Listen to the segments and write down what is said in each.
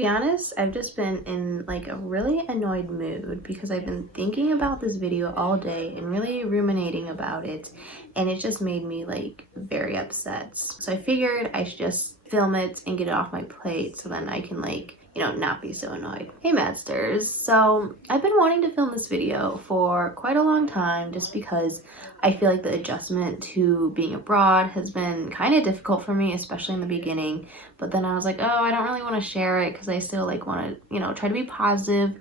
be honest, I've just been in like a really annoyed mood because I've been thinking about this video all day and really ruminating about it, and it just made me like very upset. So I figured I should just film it and get it off my plate so then I can not be so annoyed. Hey Maddsters, so I've been wanting to film this video for quite a long time just because I feel like the adjustment to being abroad has been kind of difficult for me, especially in the beginning. But then I was like, oh, I don't really want to share it because I still want to, try to be positive.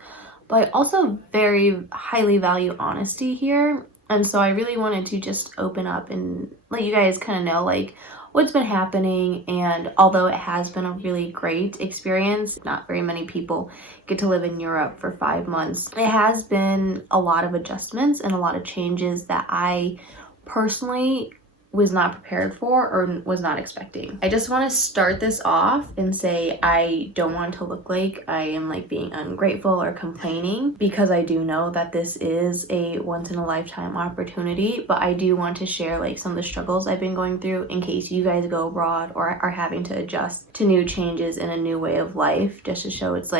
But I also very highly value honesty here. And so I really wanted to just open up and let you guys kind of know what's been happening. And although it has been a really great experience, not very many people get to live in Europe for 5 months. It has been a lot of adjustments and a lot of changes that I personally was not prepared for or was not expecting. I just want to start this off and say I don't want to look like I am being ungrateful or complaining, because I do know that this is a once in a lifetime opportunity, but I do want to share some of the struggles I've been going through in case you guys go abroad or are having to adjust to new changes in a new way of life, just to show it's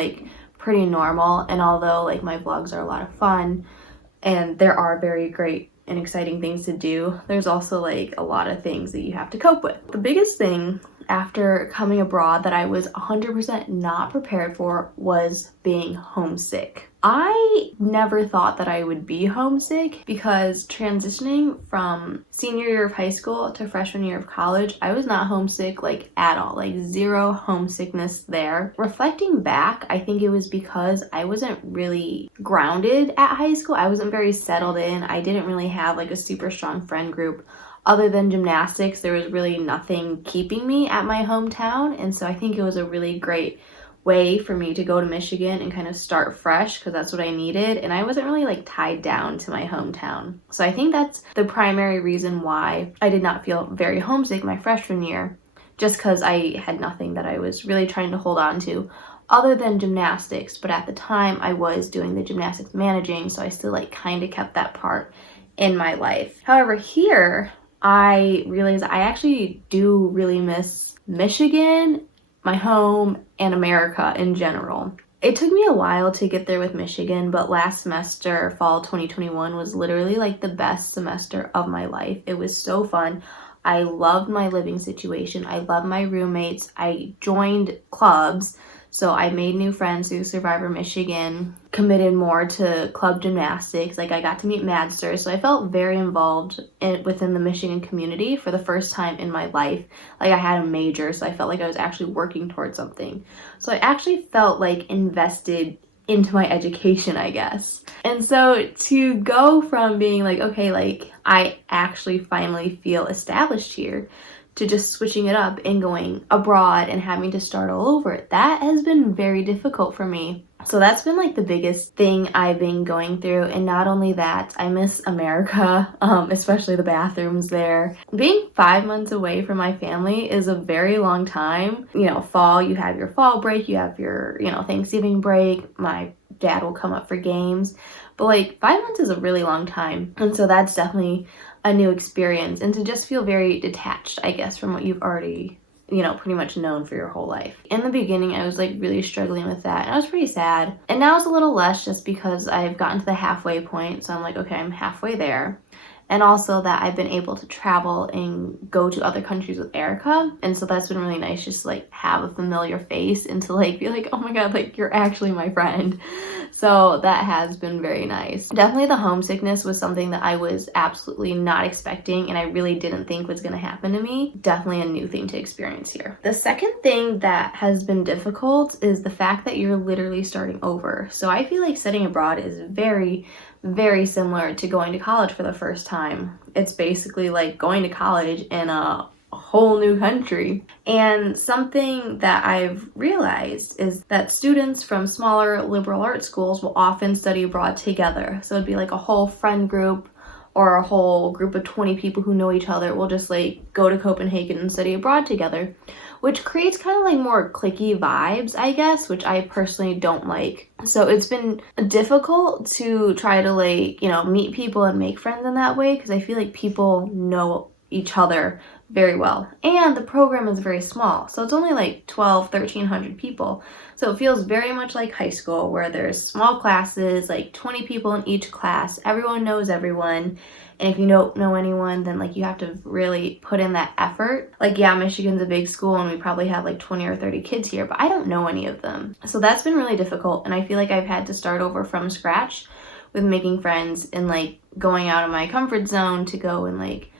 pretty normal. And although my vlogs are a lot of fun and there are very great and exciting things to do, there's also a lot of things that you have to cope with. The biggest thing after coming abroad that I was 100% not prepared for was being homesick. I never thought that I would be homesick because transitioning from senior year of high school to freshman year of college, I was not homesick at all, zero homesickness there. Reflecting back, I think it was because I wasn't really grounded at high school. I wasn't very settled in. I didn't really have a super strong friend group. Other than gymnastics, there was really nothing keeping me at my hometown, and so I think it was a really great way for me to go to Michigan and kind of start fresh, because that's what I needed, and I wasn't really tied down to my hometown. So I think that's the primary reason why I did not feel very homesick my freshman year, just because I had nothing that I was really trying to hold on to other than gymnastics. But at the time I was doing the gymnastics managing, so I still kind of kept that part in my life. However, here I realized I actually do really miss Michigan, my home, and America in general. It took me a while to get there with Michigan, but last semester, fall 2021, was literally the best semester of my life. It was so fun. I loved my living situation. I loved my roommates. I joined clubs. So I made new friends through Survivor Michigan, committed more to club gymnastics. I got to meet Maddsters. So I felt very involved within the Michigan community for the first time in my life. I had a major, so I felt like I was actually working towards something. So I actually felt invested into my education, I guess. And so to go from being okay, I actually finally feel established here, to just switching it up and going abroad and having to start all over, that has been very difficult for me. So that's been the biggest thing I've been going through. And not only that, I miss America, especially the bathrooms there. Being 5 months away from my family is a very long time. Fall, you have your fall break, you have your, Thanksgiving break. My dad will come up for games. But 5 months is a really long time. And so that's definitely a new experience, and to just feel very detached, I guess, from what you've already, pretty much known for your whole life. In the beginning, I was really struggling with that, and I was pretty sad. And now it's a little less just because I've gotten to the halfway point, so I'm okay, I'm halfway there. And also that I've been able to travel and go to other countries with Erica. And so that's been really nice, just have a familiar face and to be oh my god, you're actually my friend. So that has been very nice. Definitely the homesickness was something that I was absolutely not expecting, and I really didn't think was going to happen to me. Definitely a new thing to experience here. The second thing that has been difficult is the fact that you're literally starting over. So I feel studying abroad is very, very similar to going to college for the first time. It's basically going to college in a whole new country. And something that I've realized is that students from smaller liberal arts schools will often study abroad together. So it'd be a whole friend group or a whole group of 20 people who know each other will just go to Copenhagen and study abroad together, which creates kind of more cliquey vibes, I guess, which I personally don't like. So it's been difficult to try to meet people and make friends in that way, because I feel people know each other very well. And the program is very small, so it's only like 1,300 people. So it feels very much like high school, where there's small classes, like 20 people in each class. Everyone knows everyone. And if you don't know anyone, then like you have to really put in that effort. Like, yeah, Michigan's a big school and we probably have like 20 or 30 kids here, but I don't know any of them. So that's been really difficult. And I feel like I've had to start over from scratch with making friends and like going out of my comfort zone to go and like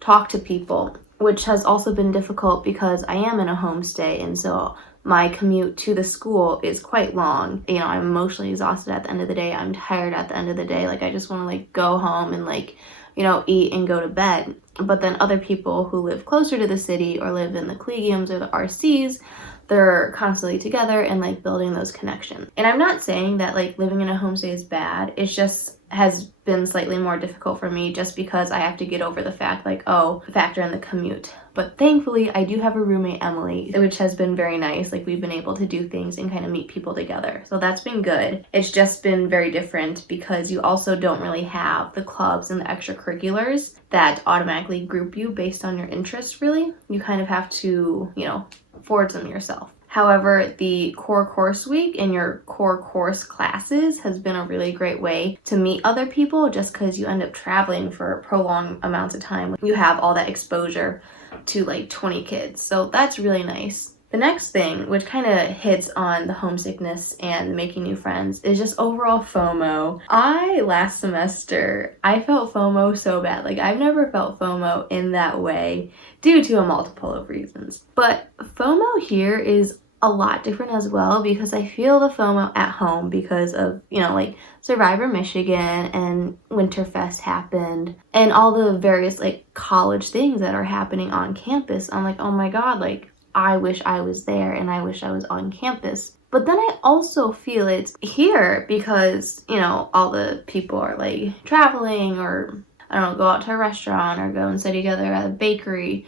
talk to people, which has also been difficult because I am in a homestay, and so my commute to the school is quite long. You know, I'm emotionally exhausted at the end of the day. I'm tired at the end of the day. Like, I just want to like go home and like, you know, eat and go to bed. But then other people who live closer to the city or live in the collegiums or the RCs, they're constantly together and like building those connections. And I'm not saying that like living in a homestay is bad. It's just has been slightly more difficult for me just because I have to get over the fact like, oh, factor in the commute. But thankfully I do have a roommate, Emily, which has been very nice. Like, we've been able to do things and kind of meet people together. So that's been good. It's just been very different because you also don't really have the clubs and the extracurriculars that automatically group you based on your interests, really. You kind of have to, you know, forge them yourself. However, the core course week and your core course classes has been a really great way to meet other people, just because you end up traveling for prolonged amounts of time. You have all that exposure to like 20 kids. So that's really nice. The next thing, which kind of hits on the homesickness and making new friends, is just overall FOMO. Last semester, I felt FOMO so bad. Like, I've never felt FOMO in that way due to a multiple of reasons. But FOMO here is a lot different as well, because I feel the FOMO at home because of, you know, like Survivor Michigan and Winterfest happened and all the various like college things that are happening on campus. I'm like, oh my God, like, I wish I was there and I wish I was on campus. But then I also feel it here because, you know, all the people are like traveling or, I don't know, go out to a restaurant or go and sit together at a bakery.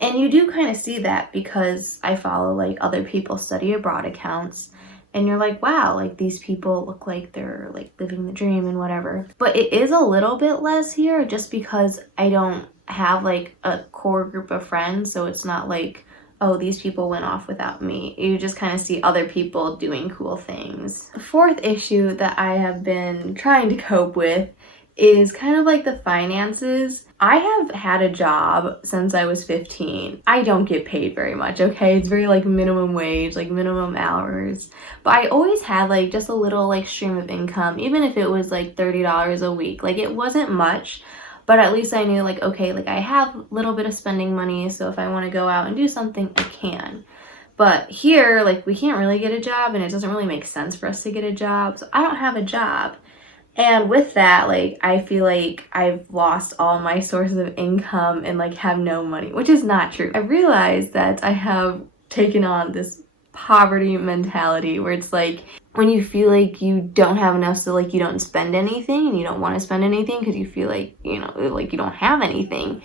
And you do kind of see that because I follow like other people's study abroad accounts, and you're like, wow, like these people look like they're like living the dream and whatever. But it is a little bit less here just because I don't have like a core group of friends. So it's not like, oh, these people went off without me. You just kind of see other people doing cool things. The fourth issue that I have been trying to cope with is kind of like the finances. I have had a job since I was 15. I don't get paid very much, okay? It's very like minimum wage, like minimum hours. But I always had like just a little like stream of income, even if it was like $30 a week. Like, it wasn't much, but at least I knew like, okay, like I have a little bit of spending money, so if I want to go out and do something, I can. But here, like, we can't really get a job, and it doesn't really make sense for us to get a job, so I don't have a job. And with that, like, I feel like I've lost all my sources of income and like have no money, which is not true. I realized that I have taken on this poverty mentality where it's like, when you feel like you don't have enough, so like you don't spend anything and you don't want to spend anything because you feel like, you know, like you don't have anything,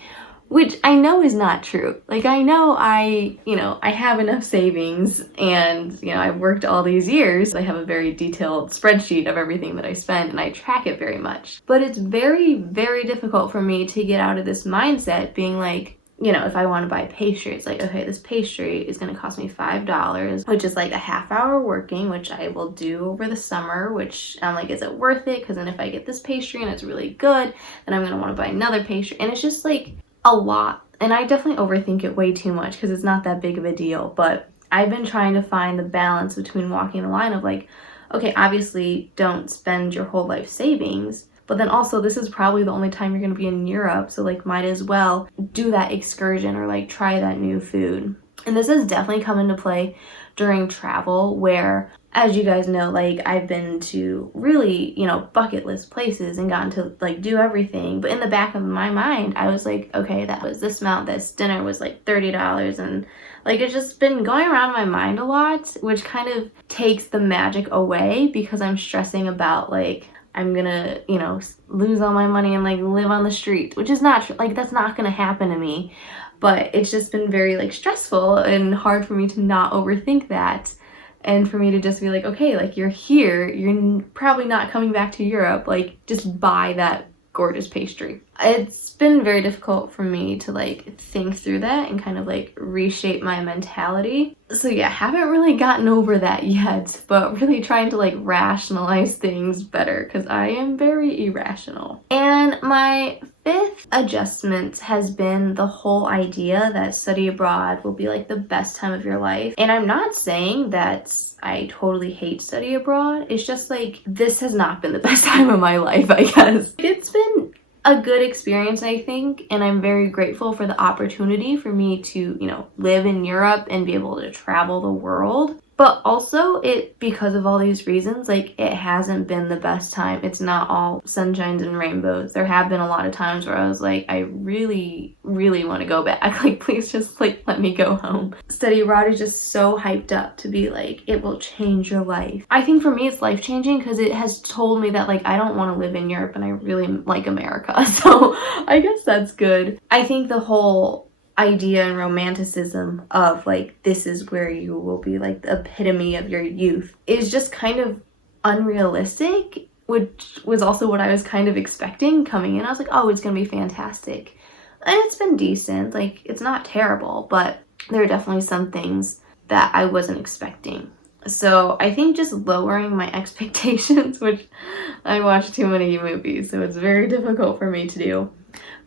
which I know is not true. Like, I know I have enough savings, and, you know, I've worked all these years. I have a very detailed spreadsheet of everything that I spend, and I track it very much. But it's very, very difficult for me to get out of this mindset being like, you know, if I want to buy pastry, it's like, okay, this pastry is going to cost me $5, which is like a half hour working, which I will do over the summer, which I'm like, is it worth it? Because then if I get this pastry and it's really good, then I'm going to want to buy another pastry. And it's just like a lot. And I definitely overthink it way too much because it's not that big of a deal. But I've been trying to find the balance between walking the line of like, okay, obviously don't spend your whole life savings, but then also this is probably the only time you're going to be in Europe, so like might as well do that excursion or like try that new food. And this has definitely come into play during travel, where, as you guys know, like, I've been to really, you know, bucket list places and gotten to like do everything. But in the back of my mind, I was like, okay, that was this amount, this dinner was like $30, and like, it's just been going around in my mind a lot, which kind of takes the magic away because I'm stressing about like, I'm gonna, you know, lose all my money and like live on the street, which is not true. Like, that's not gonna happen to me. But it's just been very like stressful and hard for me to not overthink that, and for me to just be like, okay, like, you're here, you're probably not coming back to Europe, like, just buy that gorgeous pastry. It's been very difficult for me to like think through that and kind of like reshape my mentality. So yeah, haven't really gotten over that yet, but really trying to like rationalize things better because I am very irrational. And my fifth adjustment has been the whole idea that study abroad will be like the best time of your life. And I'm not saying that I totally hate study abroad. It's just like this has not been the best time of my life, I guess. It's been a good experience, I think, and I'm very grateful for the opportunity for me to, you know, live in Europe and be able to travel the world. But also, because of all these reasons, like, it hasn't been the best time. It's not all sunshines and rainbows. There have been a lot of times where I was like, I really, really want to go back. Like, please just, like, let me go home. Study abroad is just so hyped up to be like, it will change your life. I think for me, it's life-changing because it has told me that, like, I don't want to live in Europe and I really like America. So I guess that's good. I think the whole idea and romanticism of like this is where you will be like the epitome of your youth is just kind of unrealistic, which was also what I was kind of expecting coming in. I was like, oh, it's gonna be fantastic, and it's been decent. Like, it's not terrible, but there are definitely some things that I wasn't expecting. So I think just lowering my expectations, which I watch too many movies, so it's very difficult for me to do.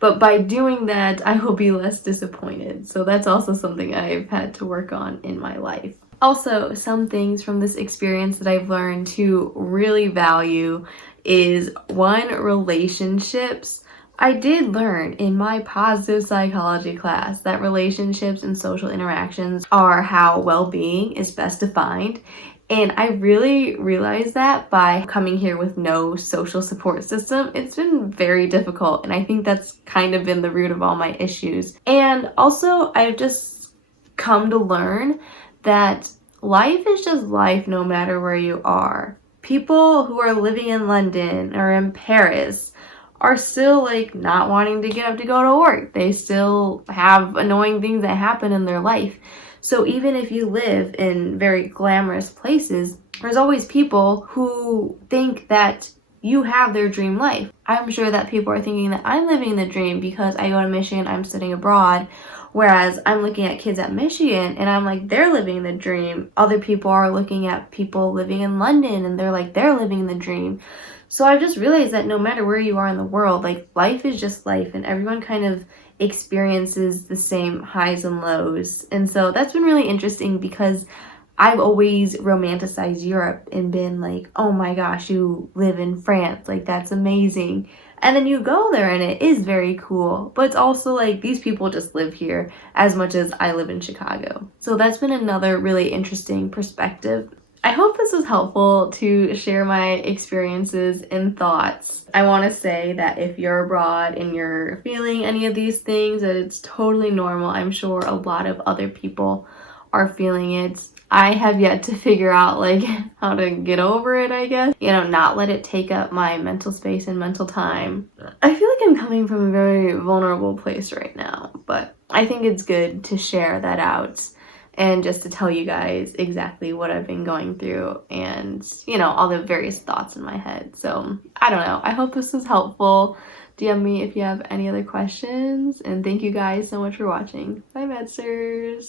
But by doing that, I will be less disappointed. So that's also something I've had to work on in my life. Also, some things from this experience that I've learned to really value is, one, relationships. I did learn in my positive psychology class that relationships and social interactions are how well-being is best defined. And I really realized that by coming here with no social support system. It's been very difficult, and I think that's kind of been the root of all my issues. And also, I've just come to learn that life is just life no matter where you are. People who are living in London or in Paris are still like not wanting to get up to go to work. They still have annoying things that happen in their life. So even if you live in very glamorous places, there's always people who think that you have their dream life. I'm sure that people are thinking that I'm living the dream because I go to Michigan, I'm studying abroad, whereas I'm looking at kids at Michigan and I'm like, they're living the dream. Other people are looking at people living in London and they're like, they're living the dream. So I've just realized that no matter where you are in the world, like, life is just life, and everyone kind of experiences the same highs and lows. And so that's been really interesting because I've always romanticized Europe and been like, oh my gosh, you live in France, like, that's amazing. And then you go there and it is very cool, but it's also like these people just live here as much as I live in Chicago. So that's been another really interesting perspective. I hope this was helpful to share my experiences and thoughts. I want to say that if you're abroad and you're feeling any of these things, that it's totally normal. I'm sure a lot of other people are feeling it. I have yet to figure out like how to get over it, I guess. You know, not let it take up my mental space and mental time. I feel like I'm coming from a very vulnerable place right now, but I think it's good to share that out and just to tell you guys exactly what I've been going through and, you know, all the various thoughts in my head. So, I don't know. I hope this was helpful. DM me if you have any other questions. And thank you guys so much for watching. Bye, Maddsters.